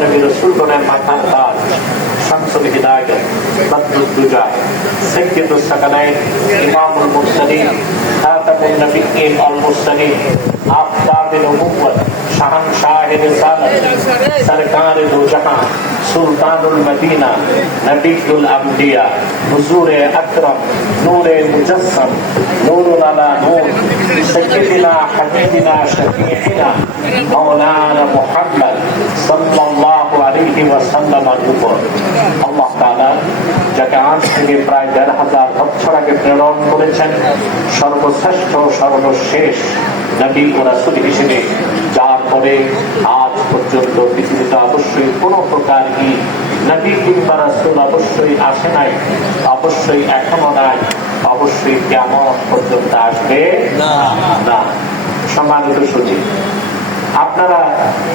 নবী রাসূলগণের মাথার তাজ, শামসুল হিদায়াত, বদরুদ দুজা, সাইয়্যিদুস সাকালাইন, ইমামুল মুরসালিন, খাতামুন নবিয়্যিন ওয়াল মুরসালিন, আফতাবুন নবুওয়াত, শাহনশাহে রিসালাত, সরকারে দো জাহান, সুলতানুল মদিনা, নবিয়ুল আমবিয়া, হুজুরে আকরাম, নূরে মুজাসসাম, নূরুল আলা নূর, সাইয়্যিদিনা হাবিবিনা শফীঈনা মাওলানা মুহাম্মদ সাল্লাল্লাহু আলাইহি ওয়াসাল্লামের উপর আল্লাহ তাআলা যাকে আজ থেকে প্রায় ১৫০০ বছর আগে প্রেরণ করেছেন, সর্বশ্রেষ্ঠ সর্বশেষ নবী ও রাসূল হিসেবে, যার পরে আজ পর্যন্ত পৃথিবীতে অবশ্যই কোনো প্রকার কি নবী কিংবা রাসূল অবশ্যই আসে নাই, অবশ্যই এখনো নাই, অবশ্যই কিয়ামত পর্যন্ত আসবে না। সম্মানিত সচিব, আপনারা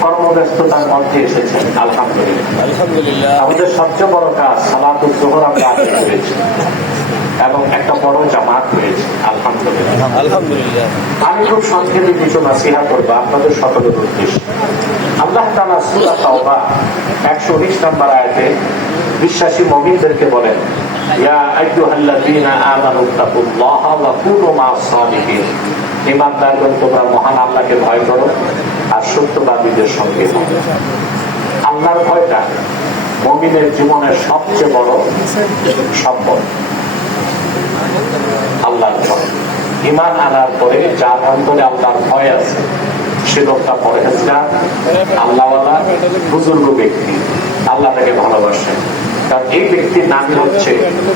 কর্মব্যস্ততার মধ্যে এসেছেন, আলহামদুলিল্লাহ। আমাদের সবচেয়ে বড় কাজ সালাতুল যোহর আমরা আদায় করেছি এবং একটা বড় জামাত হয়েছে, আলহামদুলিল্লাহ। আমি খুব সংক্ষেপে কিছু নাসিহা করবো আপনাদের সকলের উদ্দেশ্যে। আল্লাহ তাআলা সূরা তাওবা ১১৯ নম্বর আয়াতে বিশ্বাসী মুমিনদেরকে বলেন, ইয়া আইয়ুহাল্লাযীনা আমানু তাকুল্লাহা ওয়া কুনু মা'আস সাদিকিন। ঈমানদারগণ, তোমরা মহান আল্লাহকে ভয় করো আর সত্যবাদীদের সঙ্গে থাকো। আল্লাহর ভয়টা মুমিনের জীবনের সবচেয়ে বড় সম্পদ। আল্লাহর ভয়, ঈমান আনার পরে যার অন্তরে আল্লাহর ভয় আছে, সে লোকটা পরহেজগার, আল্লাহওয়ালা, বুজুর্গ ব্যক্তি, আল্লাহ তাকে ভালোবাসে। কারণ এই ব্যক্তির নাম হচ্ছে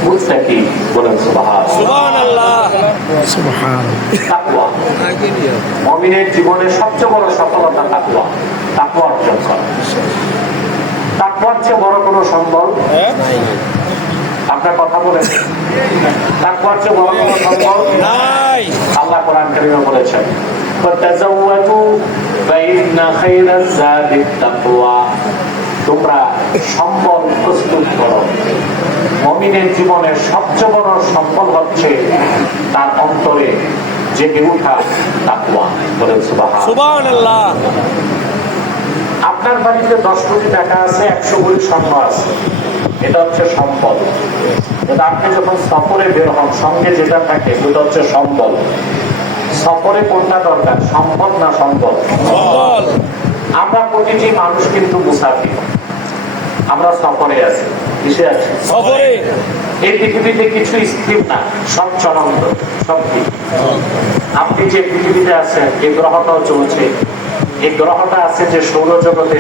মুত্তাকি। বলেন সুবহানাল্লাহ। তাকওয়া মুমিনের জীবনের সবচেয়ে বড় সফলতা তাকওয়া, তাকওয়া অর্জন করা। তাকওয়ার চেয়ে বড় কোনো সম্বল আপনার কথা বলেন, তাকওয়ার চেয়ে বড় কোনো সম্বল নাই। আল্লাহ কোরআন কারীমে বলেছেন, ফাতাযাওয়াজু ফাইন্না খায়রাজ যাদিত তাকওয়া। তোমরা সম্বল প্রস্তুত করো। মুমিনের জীবনের সবচেয়ে বড় সম্বল হচ্ছে তার অন্তরে জেগে ওঠা তাকওয়া। বলেন সুবহানাল্লাহ। আপনার বাড়িতে 10 কোটি টাকা আছে, 100 কোটি স্বর্ণ আছে, এটা হচ্ছে সম্পদ। কিন্তু আপনি যখন সফরে বের হন, সঙ্গে যেটা থাকে সেটা হচ্ছে সম্বল। সফরে কোনটা দরকার, সম্পদ না সম্বল? আমরা প্রতিটি মানুষ কিন্তু মুসাফির, আমরা সফরে আছি। কিসে আছি? সফরে। এই পৃথিবীতে কিছু স্থির না, সব চলন্ত, সব কি। আপনি যে পৃথিবীতে আছেন, এই গ্রহটাও চলছে। এই গ্রহটা আছে যে সৌরজগতে,